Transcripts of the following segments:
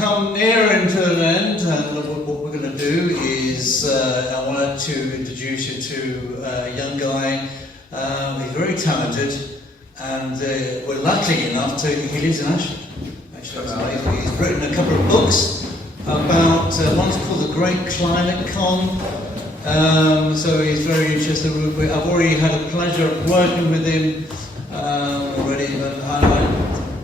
come near into an end, and what we're going to do is I wanted to introduce you to a young guy. He's very talented, and we're lucky enough he lives in Ashford. Actually, he's written a couple of books about, one's called The Great Climate Con. So he's very interested. I've already had a pleasure of working with him already, but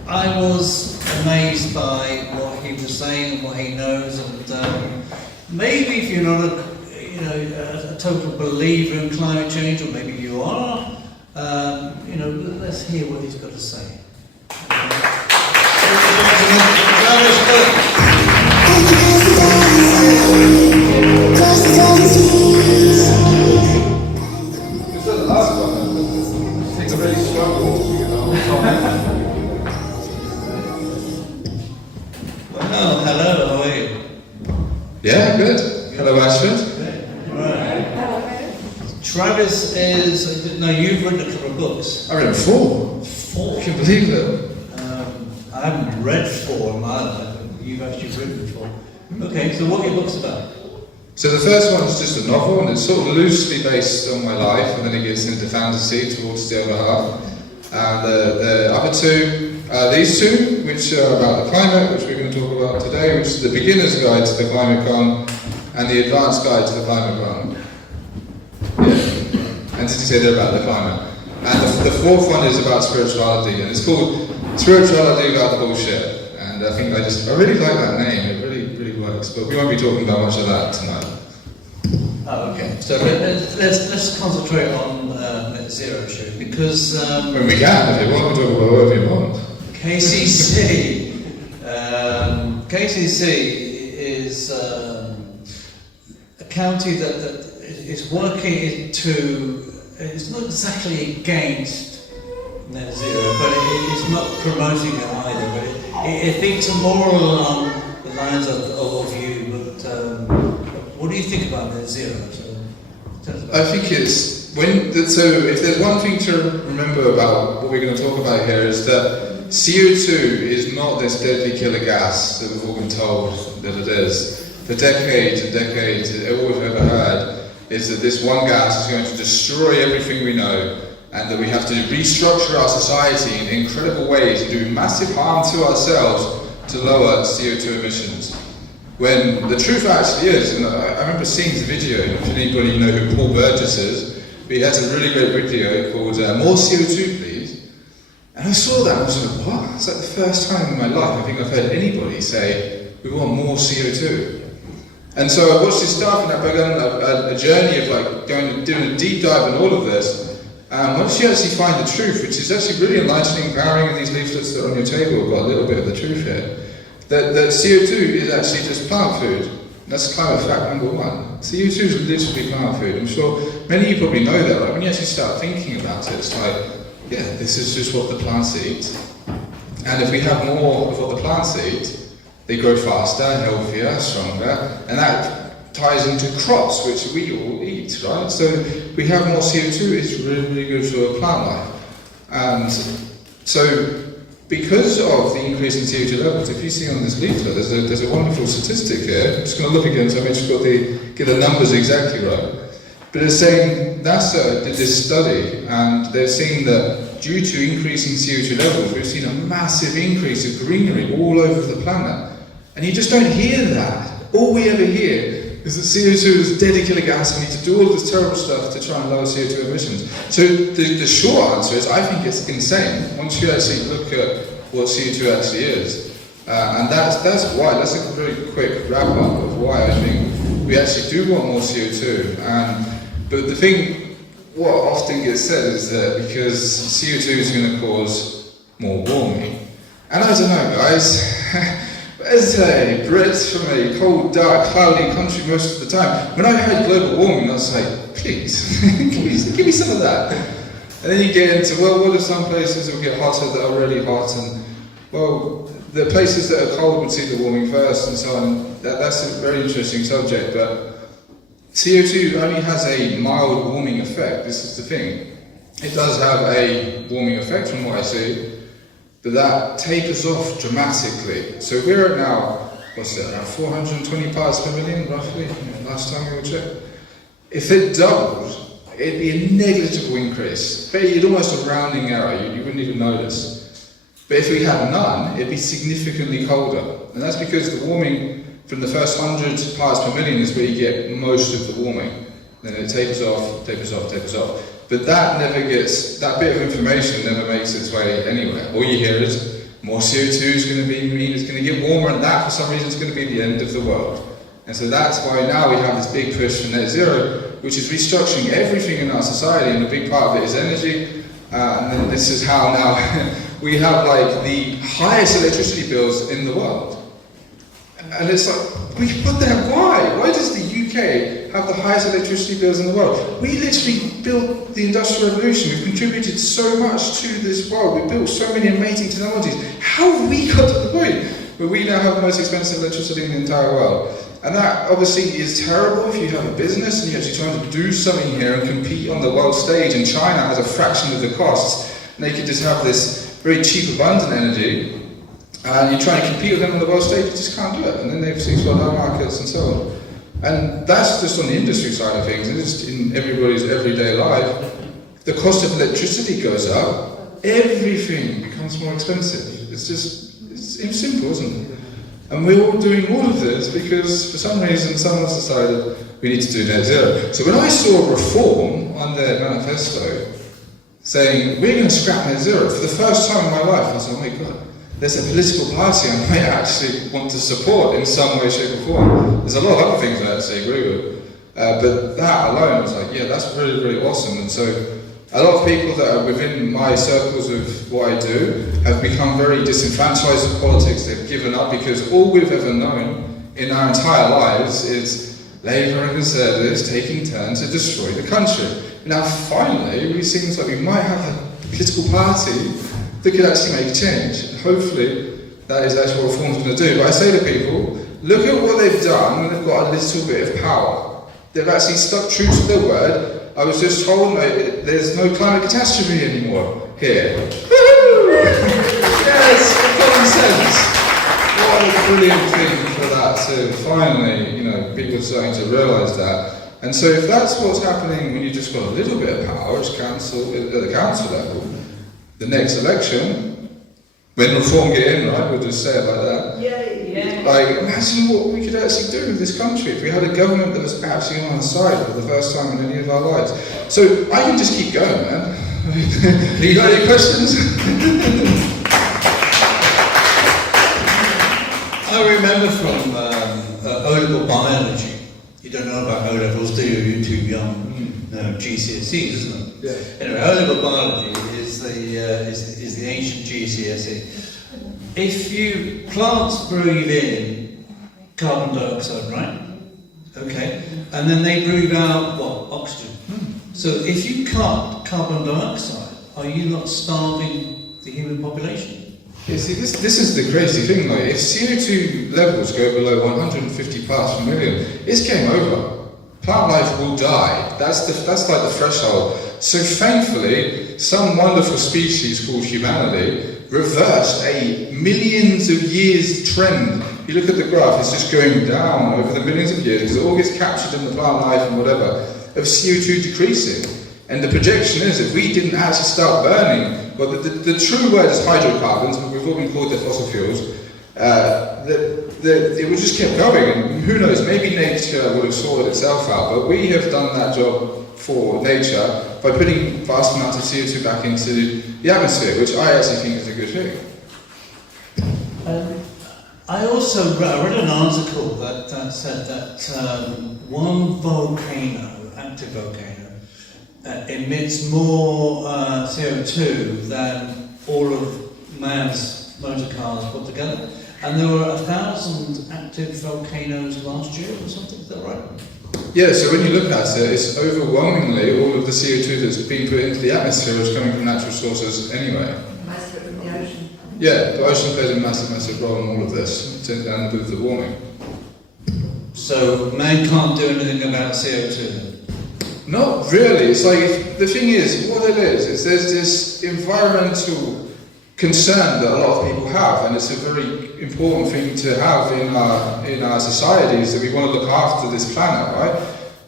I was amazed by what he was saying and what he knows, and maybe if you're not a total believer in climate change, or maybe you are, let's hear what he's got to say. Well, hello, how are you? Yeah, good. Hello, Ashford. Right. Travis you've written a couple of books. I read 4. 4? I can believe it. I haven't read 4 in my life, but you've actually written 4. Okay, so what are your books about? So the first one is just a novel, and it's sort of loosely based on my life, and then it gets into fantasy towards the other half. And the other 2 are these 2, which are about the climate, which we're going to talk about today, which is the beginner's guide to the climate con, and the advanced guide to the climate con. Yeah, and did you say they're about the climate? And the 4th one is about spirituality, and it's called Spirituality Without the Bullshit. And I think I really like that name. It really works. But we won't be talking about much of that tonight. Oh, okay. So let's concentrate on net zero issue, because When we can, if you want, we'll talk about whatever you want. KCC is a county that is working it's not exactly against net zero, but it's not promoting it either. But it thinks more along the lines of you. But what do you think about net zero? I think it's so if there's one thing to remember about what we're going to talk about here is that CO2 is not this deadly killer gas that we've all been told that it is. For decades and decades, all we've ever heard is that this one gas is going to destroy everything we know, and that we have to restructure our society in incredible ways and do massive harm to ourselves to lower CO2 emissions. When the truth actually is, and I remember seeing the video, if anybody know who Paul Burgess is, but he has a really great video called More CO2 Please. And I saw that and I was like, what? It's like the first time in my life I think I've heard anybody say, we want more CO2. And so I watched this stuff, and I've begun a journey of doing a deep dive in all of this. Once you actually find the truth, which is actually really enlightening, empowering, and these leaflets that are on your table have got a little bit of the truth here, that CO2 is actually just plant food. That's climate fact number 1. CO2 is literally plant food. I'm sure many of you probably know that, right? When you actually start thinking about it, it's like, yeah, this is just what the plants eat. And if we have more of what the plants eat, they grow faster, healthier, stronger, and that ties into crops, which we all eat, right? So we have more CO2, it's really good for plant life. And so because of the increase in CO2 levels, if you see on this leaflet, there's a wonderful statistic here. I'm just going to look again so I make sure get the numbers exactly right. But it's saying NASA did this study, and they're saying that due to increasing CO2 levels, we've seen a massive increase of greenery all over the planet. And you just don't hear that. All we ever hear is that CO2 is deadly killer gas, and we need to do all this terrible stuff to try and lower CO2 emissions. So the short answer is, I think it's insane once you actually look at what CO2 actually is. And that's why, that's a very quick wrap up of why I think we actually do want more CO2. But the thing, what often gets said is that because CO2 is going to cause more warming. And I don't know, guys. As a Brit from a cold, dark, cloudy country most of the time, when I heard global warming, I was like, please, give me some of that. And then you get into, well, what are some places that will get hotter that are really hot? And, well, the places that are cold would see the warming first and so on. That's a very interesting subject, but CO2 only has a mild warming effect. This is the thing. It does have a warming effect from what I see, but that tapers off dramatically. So we're at now what's it, around 420 parts per million, roughly, last time we checked. If it doubled, it'd be a negligible increase. You'd almost a rounding error, you wouldn't even notice. But if we had none, it'd be significantly colder. And that's because the warming from the first 100 parts per million is where you get most of the warming. Then it tapers off, tapers off, tapers off. But that bit of information never makes its way anywhere. All you hear is, more CO2 is going to mean it's going to get warmer, and that for some reason is going to be the end of the world. And so that's why now we have this big push for net zero, which is restructuring everything in our society, and a big part of it is energy. And then this is how now we have like the highest electricity bills in the world. And it's like, what the heck, why? Why does the UK have the highest electricity bills in the world? We literally built the Industrial Revolution. We've contributed so much to this world. We've built so many amazing technologies. How have we got to the point where we now have the most expensive electricity in the entire world? And that obviously is terrible if you have a business and you're actually trying to do something here and compete on the world stage, and China has a fraction of the costs, and they could just have this very cheap, abundant energy, and you try and compete with them on the world stage, you just can't do it. And then they have 6 world home markets and so on. And that's just on the industry side of things, and just in everybody's everyday life. The cost of electricity goes up, everything becomes more expensive. It's simple, isn't it? And we're all doing all of this because for some reason someone's decided we need to do net zero. So when I saw Reform on their manifesto saying we're going to scrap net zero, for the first time in my life I was like, oh my god, there's a political party I might actually want to support in some way, shape or form. There's a lot of other things I actually agree with. But that alone was like, yeah, that's really, really awesome. And so a lot of people that are within my circles of what I do have become very disenfranchised with politics. They've given up because all we've ever known in our entire lives is Labour and Conservatives taking turns to destroy the country. Now finally, it seems like we might have a political party that could actually make change. And hopefully that is actually what Reform's going to do. But I say to people, look at what they've done when they've got a little bit of power. They've actually stuck true to their word. I was just told there's no climate catastrophe anymore here. Woo-hoo! Yes, common sense. What a brilliant thing for that to finally, people are starting to realise that. And so if that's what's happening when you just got a little bit of power as council, at the council level, the next election, when Reform get in, right, we'll just say it like that. Yeah. Like, imagine what we could actually do with this country if we had a government that was actually on our side for the first time in any of our lives. So I can just keep going, man. Have you got any questions? I remember from O-level biology. You don't know about O-levels, do you? You're too young. No, GCSEs, isn't it? Yeah. Anyway, O-level biology is the ancient GCSE. If plants breathe in carbon dioxide, right? Okay, and then they breathe out what? Oxygen. So if you cut carbon dioxide, are you not starving the human population? Yeah, see, this is the crazy thing. Like, if CO2 levels go below 150 parts per million, it's game over. Plant life will die. That's like the threshold. So thankfully, some wonderful species called humanity reversed a millions of years trend. You look at the graph, it's just going down over the millions of years because it all gets captured in the plant life and whatever, of CO2 decreasing. And the projection is if we didn't actually start burning, well, the true word is hydrocarbons, but we've all been called the fossil fuels, it would just keep going. And who knows, maybe nature would have sorted itself out, but we have done that job for nature by putting vast amounts of CO2 back into the atmosphere, which I actually think is a good thing. I also read an article that said that one volcano, active volcano, emits more CO2 than all of man's motor cars put together. And there were 1,000 active volcanoes last year or something, is that right? Yeah, so when you look at it, it's overwhelmingly all of the CO2 that's being put into the atmosphere is coming from natural sources anyway. Most of it from the ocean. Yeah, the ocean plays a massive role in all of this, and with the warming. So man can't do anything about CO2? Not really. It's like, the thing is, what it is there's this environmental concern that a lot of people have, and it's a very important thing to have in our societies, that we want to look after this planet, right?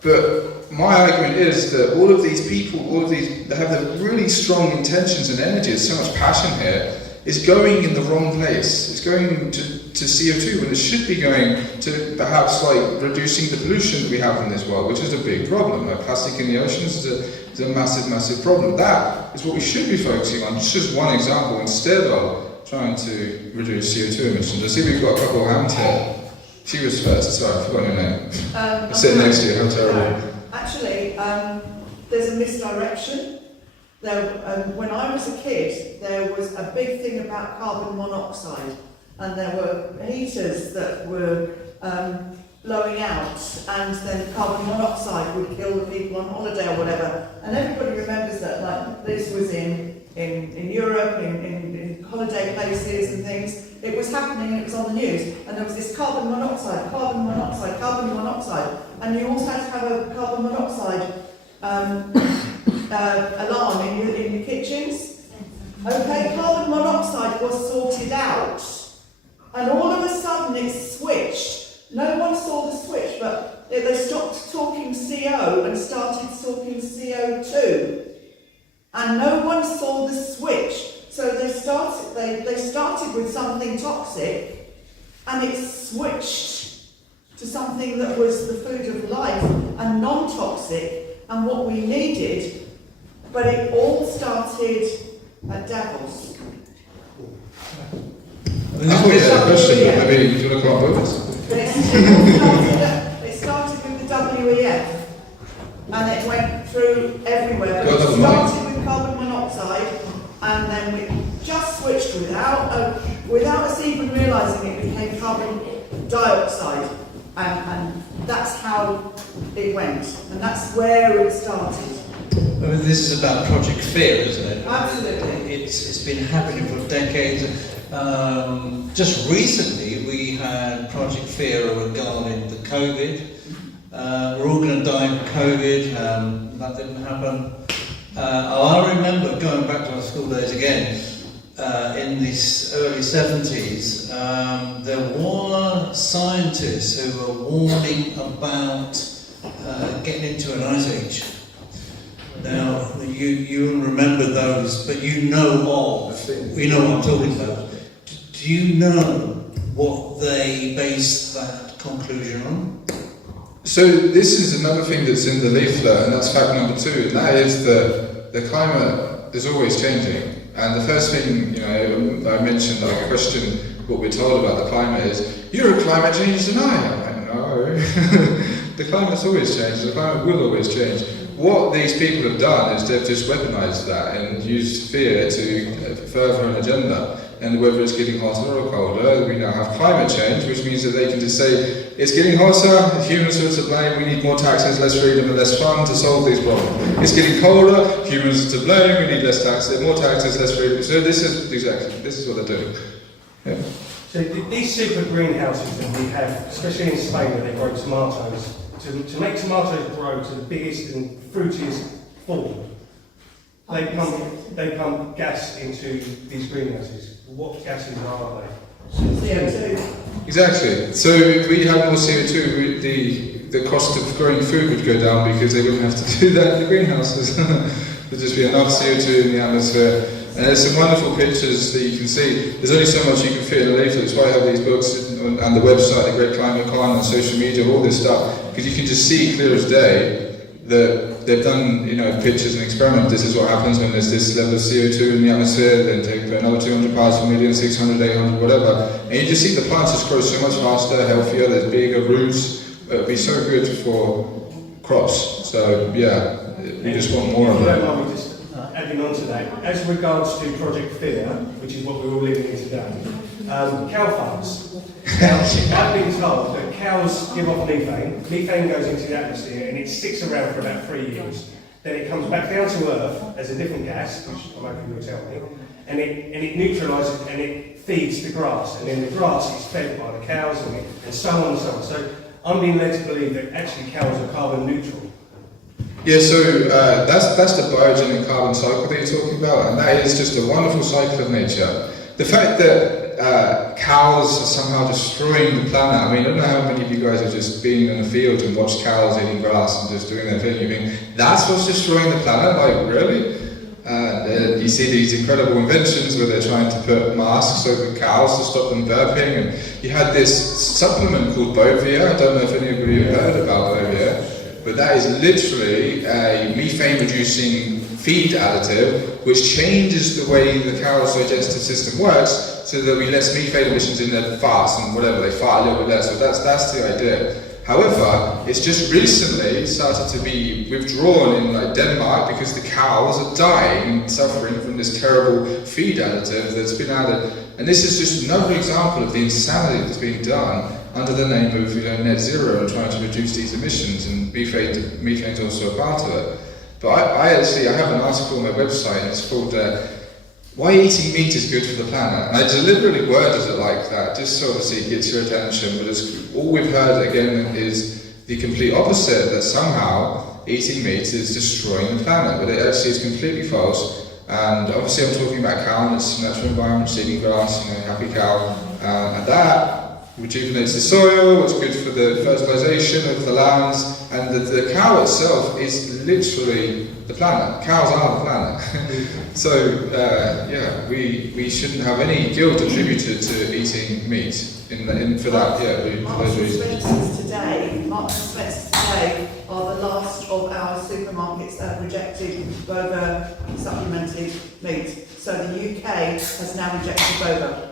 But my argument is that all of these people, they have the really strong intentions and energy, there's so much passion here, is going in the wrong place. It's going to CO2 when it should be going to perhaps like reducing the pollution that we have in this world, which is a big problem. Like plastic in the oceans is a massive, massive problem. That is what we should be focusing on. It's just one example instead of trying to reduce CO2 emissions. I see we've got a couple of hands here. She was first, sorry, I forgot your name. I'm sitting next to you, how terrible. Actually, there's a misdirection. When I was a kid, there was a big thing about carbon monoxide, and there were heaters that were blowing out, and then carbon monoxide would kill the people on holiday or whatever. And everybody remembers that, like this was in Europe, in holiday places and things. It was happening, and it was on the news, and there was this carbon monoxide, carbon monoxide, carbon monoxide, and you also had to have a carbon monoxide alarm in your kitchens. Okay, carbon monoxide was sorted out, and all of a sudden it switched. No one saw the switch, but they stopped talking CO and started talking CO2, and no one saw the switch. So they started with something toxic, and it switched to something that was the food of life and non-toxic and what we needed. But it all started at Davos. I thought you had a question, but maybe you want to come up with It started with the WEF, and it went through everywhere. But it started with carbon monoxide, and then we just switched without us even realising it became carbon dioxide, and that's how it went, and that's where it started. I mean, this is about Project Fear, isn't it? Absolutely. It's been happening for decades. Just recently we had Project Fear regarding the COVID. We're all going to die of COVID. That didn't happen. I remember going back to our school days again, in the early 70s, there were scientists who were warning about getting into an ice age. Now, you remember those, but you know what I'm talking about. Do you know what they based that conclusion on? So this is another thing that's in the leaflet, and that's fact number 2, and that is that the climate is always changing. And the first thing, I mentioned, like a question, what we're told about the climate is, you're a climate change denier. I'm like, no. The climate's always changed, the climate will always change. What these people have done is they've just weaponized that and used fear to further an agenda. And whether it's getting hotter or colder, we now have climate change, which means that they can just say, it's getting hotter, humans are to blame, we need more taxes, less freedom and less fun to solve these problems. It's getting colder, humans are to blame, we need less taxes, more taxes, less freedom. So this is what they're doing. Yeah. So these super greenhouses that we have, especially in Spain where they grow tomatoes, to make tomatoes grow to the biggest and fruitiest form, they pump gas into these greenhouses. What gases are they? CO2. Exactly. So if we had more CO2, the cost of growing food would go down because they wouldn't have to do that in the greenhouses. There'd just be enough CO2 in the atmosphere. And there's some wonderful pictures that you can see. There's only so much you can fit in a leaflet. That's why I have these books and the website, the Great Climate Con, and social media, all this stuff, because you can just see clear as day that they've done, pictures and experiments. This is what happens when there's this level of CO2 in the atmosphere. Then take another 200 parts per million, 600, 800, whatever, and you just see the plants just grow so much faster, healthier. There's bigger roots. It would be so good for crops. So yeah, we just want more of that. Adding on to that, as regards to Project Fear, which is what we're all living in today, cow farms. Now, I've been told that cows give off methane. Methane goes into the atmosphere and it sticks around for about 3 years. Then it comes back down to Earth as a different gas, which I'm hoping you'll tell me, and it neutralises and it feeds the grass, and then the grass is fed by the cows and so on and so on. So I'm being led to believe that actually cows are carbon neutral. Yeah, so that's the biogenic carbon cycle that you're talking about, and that is just a wonderful cycle of nature. The fact that cows are somehow destroying the planet, I mean, I don't know how many of you guys have just been in a field and watched cows eating grass and just doing their thing. You mean, that's what's destroying the planet? Like, really? You see these incredible inventions where they're trying to put masks over cows to stop them burping, and you had this supplement called Bovia. I don't know if any of you have heard about Bovia, but that is literally a methane-reducing feed additive which changes the way the cow's digestive system works so there'll be less methane emissions in their farts and whatever, they fart a little bit less, so that's the idea. However, it's just recently started to be withdrawn in like Denmark because the cows are dying and suffering from this terrible feed additive that's been added. And this is just another example of the insanity that's being done under the name of net zero and trying to reduce these emissions, and methane is also a part of it. But I have an article on my website, and it's called Why Eating Meat is Good for the Planet. And I deliberately worded it like that, just so obviously it gets your attention, but all we've heard again is the complete opposite, that somehow eating meat is destroying the planet, but it actually is completely false. And obviously I'm talking about cow and its natural environment, eating grass, happy cow, and that rejuvenates the soil, it's good for the fertilization of the lands, and the cow itself is literally the planet. Cows are the planet. So, we shouldn't have any guilt attributed to eating meat for those reasons. Marks and Spencer's today are the last of our supermarkets that have rejected Bova supplemented meat. So the UK has now rejected Bova.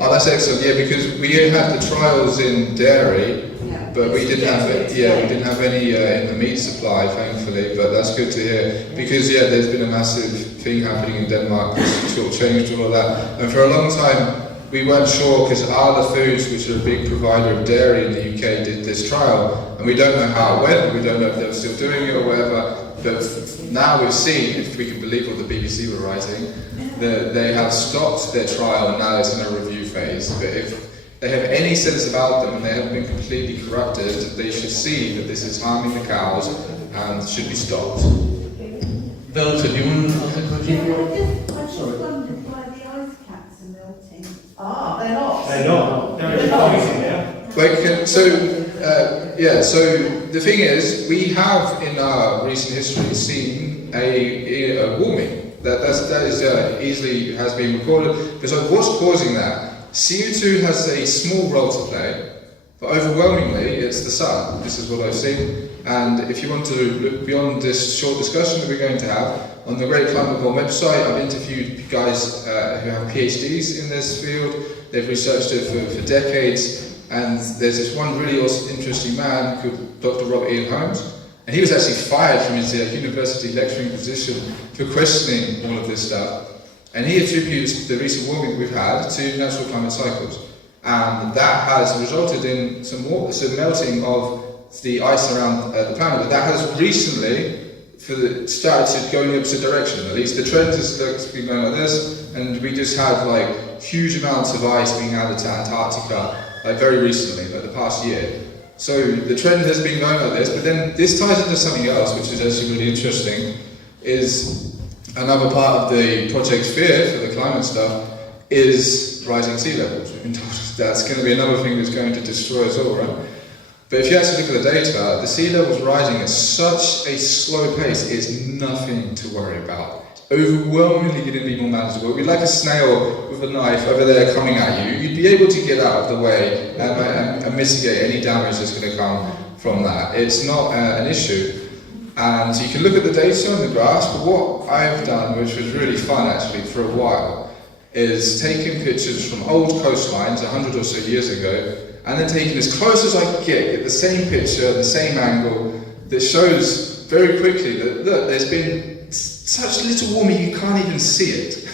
Oh, that's excellent. Yeah, because we had the trials in dairy, but we didn't have it. Yeah, we didn't have any in the meat supply, thankfully. But that's good to hear, because there's been a massive thing happening in Denmark that's sort of changed all of that. And for a long time, we weren't sure, because Arla Foods, which are a big provider of dairy in the UK, did this trial, and we don't know how it went. We don't know if they're still doing it or whatever. But now we've seen, if we can believe what the BBC were writing, that they have stopped their trial and now it's in a review phase. But if they have any sense about them and they haven't been completely corrupted, they should see that this is harming the cows and should be stopped. Belton, do you want to ask a question? I just wondered why the ice caps are melting. They're not. They're not. They're freezing now. So the thing is, we have in our recent history seen a warming. That is easily has been recorded. Because what's causing that? CO2 has a small role to play, but overwhelmingly it's the sun. This is what I've seen. And if you want to look beyond this short discussion that we're going to have, on the Great Climate Goal website, I've interviewed guys who have PhDs in this field. They've researched it for decades. And there's this one really interesting man called Dr. Robert Ian Holmes, and he was actually fired from his university lecturing position for questioning all of this stuff. And he attributes the recent warming we've had to natural climate cycles, and that has resulted in some melting of the ice around the planet. But that has recently started to go in the opposite direction. At least the trend has been going like this, and we just have like huge amounts of ice being added to Antarctica. Very recently, like the past year. So the trend has been going like this, but then this ties into something else, which is actually really interesting, is another part of the Project Sphere for the climate stuff is rising sea levels. We've been told that's going to be another thing that's going to destroy us all, right? But if you actually look at the data, the sea levels rising at such a slow pace is nothing to worry about. Overwhelmingly going to be more manageable. It'd be like a snail with a knife over there coming at you. You'd be able to get out of the way and mitigate any damage that's going to come from that. It's not an issue. And you can look at the data and the graphs, but what I've done, which was really fun actually for a while, is taking pictures from old coastlines 100 or so years ago, and then taking as close as I could get the same picture, the same angle, that shows very quickly that, look, there's been such little warming you can't even see it.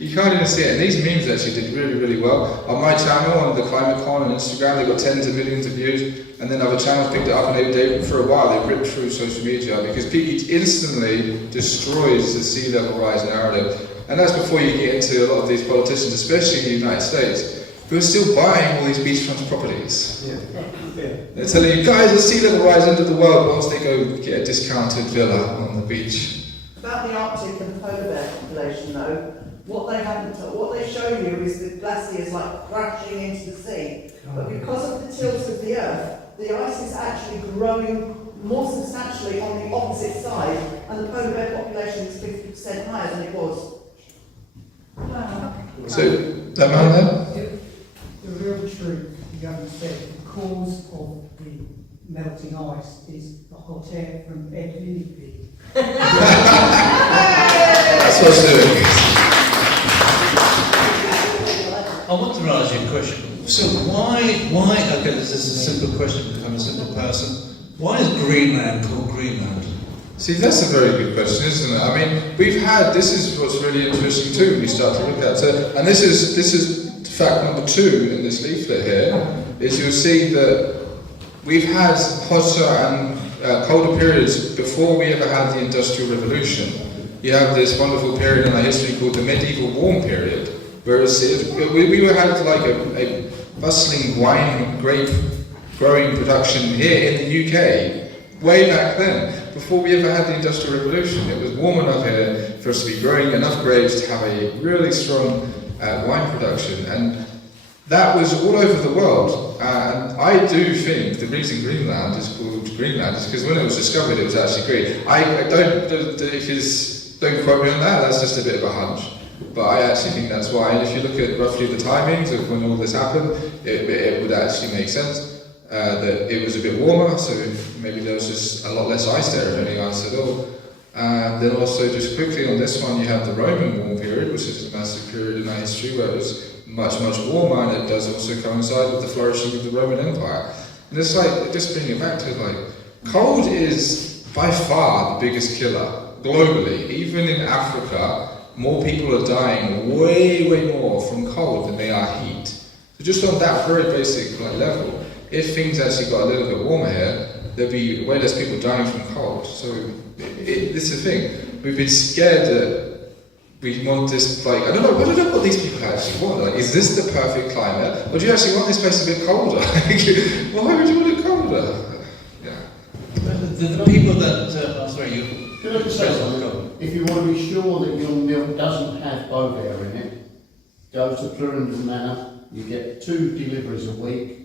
You can't even see it. And these memes actually did really, really well. On my channel, on the Climate Con on Instagram, they got tens of millions of views, and then other channels picked it up, and they for a while they ripped through social media because it instantly destroys the sea level rise narrative. And that's before you get into a lot of these politicians, especially in the United States, We're still buying all these beachfront properties. Yeah. They're telling you, guys, the sea level rise into the world whilst they go get a discounted villa on the beach. About the Arctic and the polar bear population though, what they show you is the glaciers like crashing into the sea. But because of the tilt of the earth, the ice is actually growing more substantially on the opposite side, and the polar bear population is 50% higher than it was. Wow. So, that man there? The real truth, the government said, the cause of the melting ice is the hot air from Ed Linnipede. That's what's doing. I want to ask you a question. So why, okay, this is a simple question, because I'm a simple person. Why is Greenland called Greenland? See, that's a very good question, isn't it? I mean, this is what's really interesting too when you start to look at it. And this is fact number 2 in this leaflet here, is you'll see that we've had hotter and colder periods before we ever had the Industrial Revolution. You have this wonderful period in our history called the medieval warm period, whereas we had like a bustling wine grape growing production here in the UK way back then, before we ever had the Industrial Revolution. It was warm enough here for us to be growing enough grapes to have a really strong wine production, and that was all over the world. And I do think the reason Greenland is called Greenland is because when it was discovered, it was actually green. Don't quote me on that. That's just a bit of a hunch. But I actually think that's why. And if you look at roughly the timings of when all this happened, it would actually make sense. That it was a bit warmer, so maybe there was just a lot less ice there, if any ice at all. And then also, just quickly on this one, you have the Roman warm period, which is a massive period in our history where it was much, much warmer, and it does also coincide with the flourishing of the Roman Empire. And it's like, just bringing it back to like, cold is by far the biggest killer globally. Even in Africa, more people are dying way, way more from cold than they are heat. So just on that very basic level, if things actually got a little bit warmer here, there'd be way less people dying from cold. So this is the thing. We've been scared that we want this, like, I don't know what these people actually want. Like, is this the perfect climate? Or do you actually want this place a bit colder? Why would you want it colder? Yeah. The people that, sorry, you... Can I just say something? If you want to be sure that your milk doesn't have bovare in it, go to Clarendon Manor, you get 2 deliveries a week,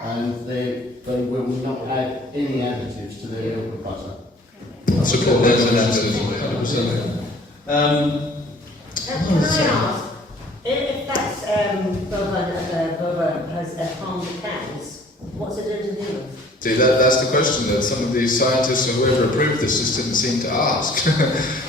and they will not add any additives to their milk and butter. I support That's an that. Can I ask, if that's Boba has harmed the cows, what's it doing to the humans? See, that's the question that some of these scientists or whoever approved this just didn't seem to ask.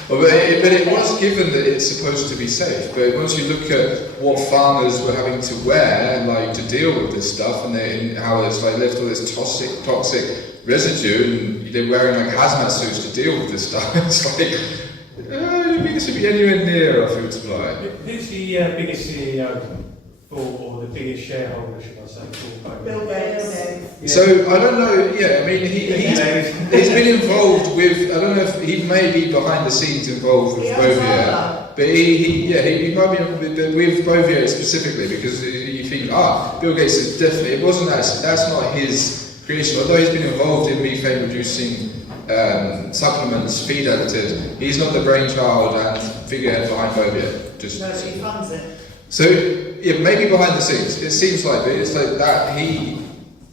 but it was given that it's supposed to be safe. But once you look at what farmers were having to wear, like, to deal with this stuff, and how it's like left all this toxic residue, and they're wearing like hazmat suits to deal with this stuff. It's like, I don't think this should be anywhere near our food supply. Who's the biggest CEO or the biggest shareholder, should I say, for Boba? Bill Gates. Yeah. So, I don't know, yeah, I mean, he's been involved with, I don't know if he may be behind the scenes involved with Bovia, but he might be with Bovia specifically, because you think, Bill Gates is definitely, it wasn't actually, that's not his creation, although he's been involved in methane reducing supplements, feed additives, he's not the brainchild and figurehead behind Bovia. No, he funds it. So, yeah, maybe behind the scenes, it seems like, but it's like that he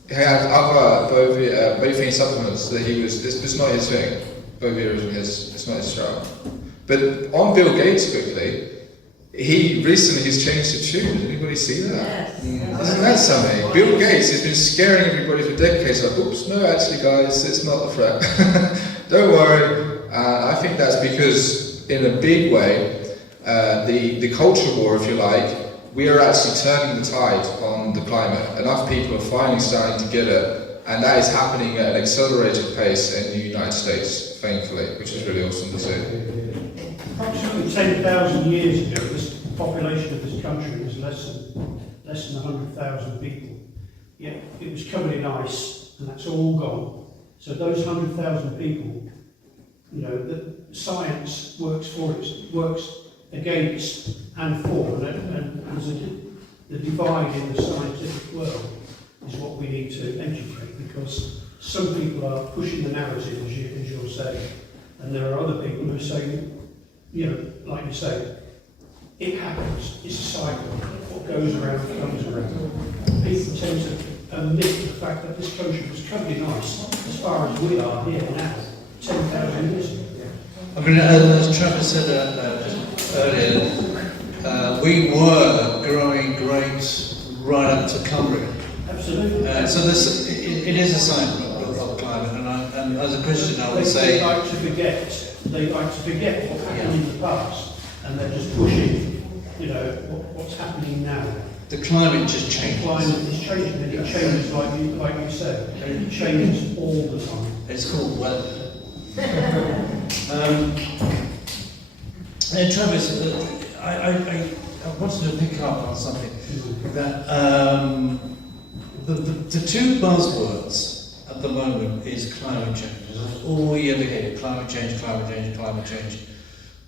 had other methane supplements that it's not his thing. Bovia it's not his style. But on Bill Gates quickly, he's changed the tune. Did anybody see that? Yes. Isn't that something? Bill Gates has been scaring everybody for decades, like, oops, no, actually guys, it's not a threat. Don't worry. I think that's because, in a big way, the culture war, if you like, we are actually turning the tide on the climate. Enough people are finally starting to get it, and that is happening at an accelerated pace in the United States, thankfully, which is really awesome to see. Approximately 10,000 years ago, this population of this country was less than 100,000 people. Yet it was covered in ice, and that's all gone. So those 100,000 people, the science works against and for, and The divide in the scientific world is what we need to educate, because some people are pushing the narrative, as you're saying, and there are other people who say, you know, like you say, it happens, it's a cycle, what goes around comes around. People tend to omit the fact that this country was covered in ice as far as we are here now, 10,000 years ago. I mean, as Trevor said earlier, we were growing grapes right up to Cumbria. Absolutely. So this, it is a sign of climate, and as a Christian I would say... They like to forget what happened in the past, and they're just pushing, you know, what's happening now. The climate just The changes. climate is changing, and it changes like you said, and it changes all the time. It's called weather. And Travis, I wanted to pick up on something that the two buzzwords at the moment is climate change. That's all you ever hear: climate change, climate change, climate change.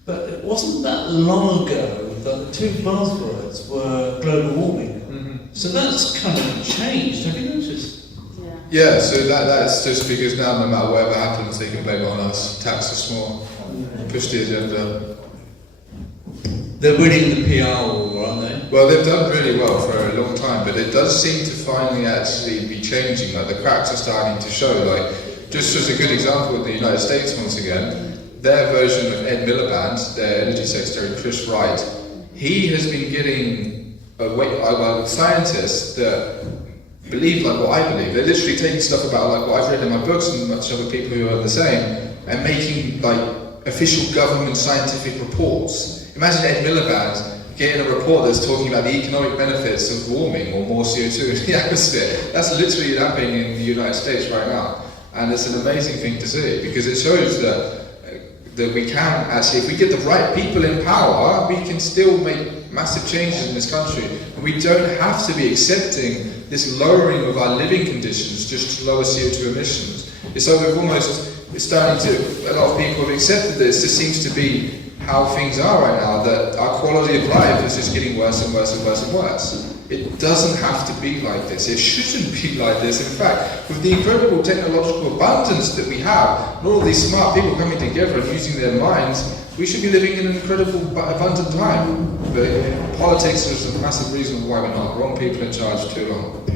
But it wasn't that long ago that the two buzzwords were global warming. So that's kind of changed. Have you noticed? Yeah, so that's just because now no matter whatever happens, they can blame it on us. Tax us more, push the agenda. They're winning the PR war, aren't they? Well, they've done really well for a long time, but it does seem to finally actually be changing. Like the cracks are starting to show. Like just as a good example, in the United States once again, their version of Ed Miliband, their energy secretary Chris Wright, he has been getting scientists that believe like what I believe. They're literally taking stuff about like what I've read in my books and much other people who are the same, and making like official government scientific reports. Imagine Ed Miliband getting a report that's talking about the economic benefits of warming or more CO2 in the atmosphere. That's literally happening in the United States right now, and it's an amazing thing to see because it shows that we can actually, if we get the right people in power, we can still make massive changes in this country. We don't have to be accepting this lowering of our living conditions just to lower CO2 emissions. It's like it's starting to, a lot of people have accepted this. This seems to be how things are right now, that our quality of life is just getting worse and worse and worse and worse. It doesn't have to be like this. It shouldn't be like this. In fact, with the incredible technological abundance that we have, and all of these smart people coming together and using their minds, we should be living in an incredible, abundant time. But politics is a massive reason why we're not. Wrong people in charge too long.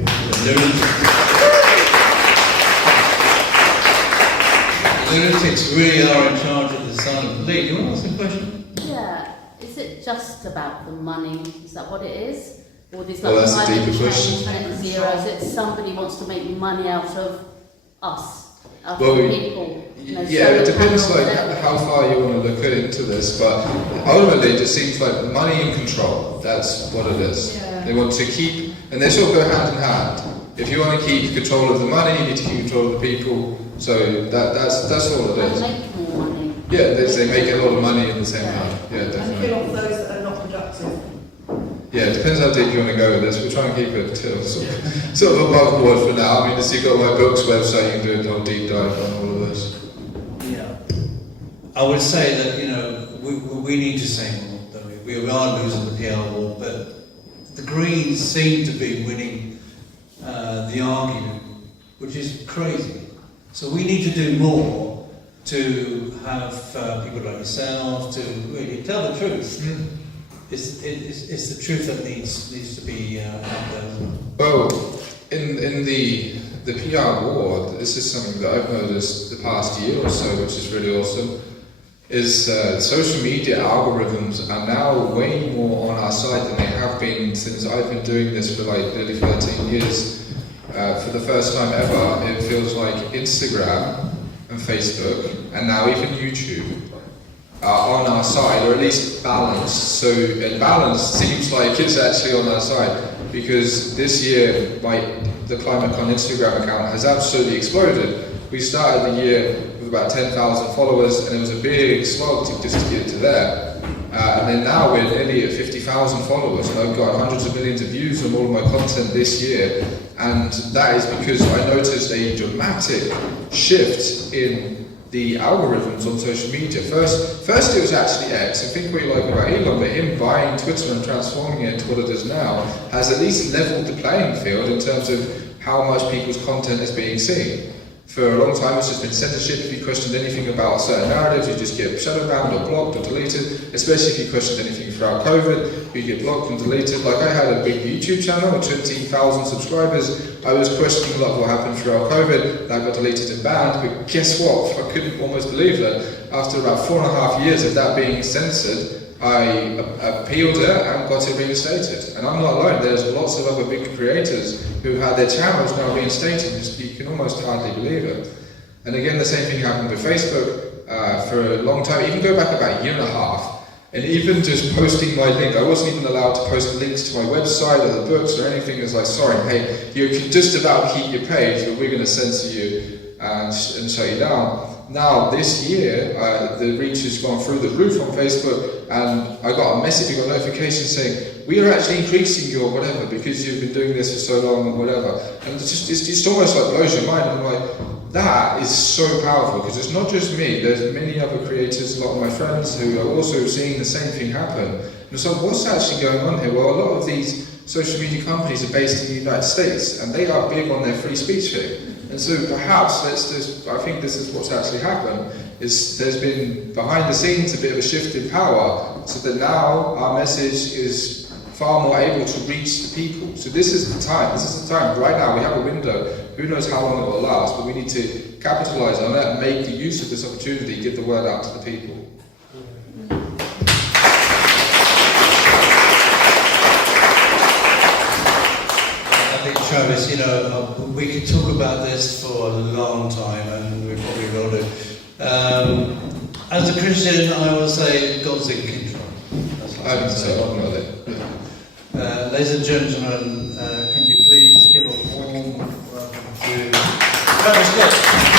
Lunatics really are in charge of the silent lead. You want to ask a question? Yeah. Is it just about the money? Is that what it is? Or is Well, that's a climate deeper change, question. net zero? Is it somebody wants to make money out of us, out Well, of people? You know, yeah, it solar depends panels, like everything. how far you want to look into this, but ultimately it just seems like money and control, that's what it is. Yeah. They want to keep, and they sort of go hand in hand. If you want to keep control of the money, you need to keep control of the people, so that's all it And is. make more money. Yeah, they make a lot of money in the same time. Yeah, And definitely. kill off those that are not productive. Yeah, it depends how deep you want to go with this. We're trying to keep it sort of above board for now. I mean, you've got my books website, you can do a whole deep dive on all of this. Yeah. I would say that, you know, we need to say more, don't we? We are losing the PR war, but the Greens seem to be winning the argument, which is crazy. So we need to do more to have people like yourself to really tell the truth. It's the truth that needs to be out there. Well, in the PR war, this is something that I've noticed the past year or so, which is really awesome, is social media algorithms are now way more on our side than they have been since I've been doing this for like nearly 13 years. For the first time ever, it feels like Instagram and Facebook, and now even YouTube, are on our side, or at least balanced. So balanced seems like it's actually on our side, because this year, the Climate Con Instagram account has absolutely exploded. We started the year with about 10,000 followers, and it was a big slog just to get to there. And then now we're nearly at 50,000 followers, and I've got hundreds of millions of views on all of my content this year. And that is because I noticed a dramatic shift in the algorithms on social media. First it was actually X, and think what you like about Elon, but him buying Twitter and transforming it into what it is now has at least leveled the playing field in terms of how much people's content is being seen. For a long time, it's just been censorship. If you questioned anything about certain narratives, you just get shadow banned or blocked or deleted. Especially if you questioned anything throughout COVID, you get blocked and deleted. Like I had a big YouTube channel with 20,000 subscribers. I was questioning a lot of what happened throughout COVID. That got deleted and banned. But guess what? I couldn't almost believe that after about 4.5 years of that being censored, I appealed it and got it reinstated. And I'm not alone. There's lots of other big creators who had their channels now reinstated. You can almost hardly believe it. And again, the same thing happened with Facebook for a long time. Even go back about a year and a half. And even just posting my link, I wasn't even allowed to post links to my website or the books or anything. It's like, sorry, hey, you can just about keep your page, but we're going to censor you and shut you down. Now, this year, the reach has gone through the roof on Facebook, and I got a message, I got a notification saying, we are actually increasing your whatever, because you've been doing this for so long or whatever. And it's just almost like blows your mind. I'm like, that is so powerful, because it's not just me, there's many other creators, a lot of my friends who are also seeing the same thing happen. And so what's actually going on here? Well, a lot of these social media companies are based in the United States, and they are big on their free speech thing. And so perhaps I think this is what's actually happened, is there's been behind the scenes a bit of a shift in power, so that now our message is far more able to reach the people. So this is the time, right now we have a window, who knows how long it will last, but we need to capitalise on it and make the use of this opportunity, get the word out to the people. Travis, we could talk about this for a long time, and we probably will do. As a Christian, I will say God's in control. That's what I would say. Ladies and gentlemen, can you please give a warm welcome to Travis Scott?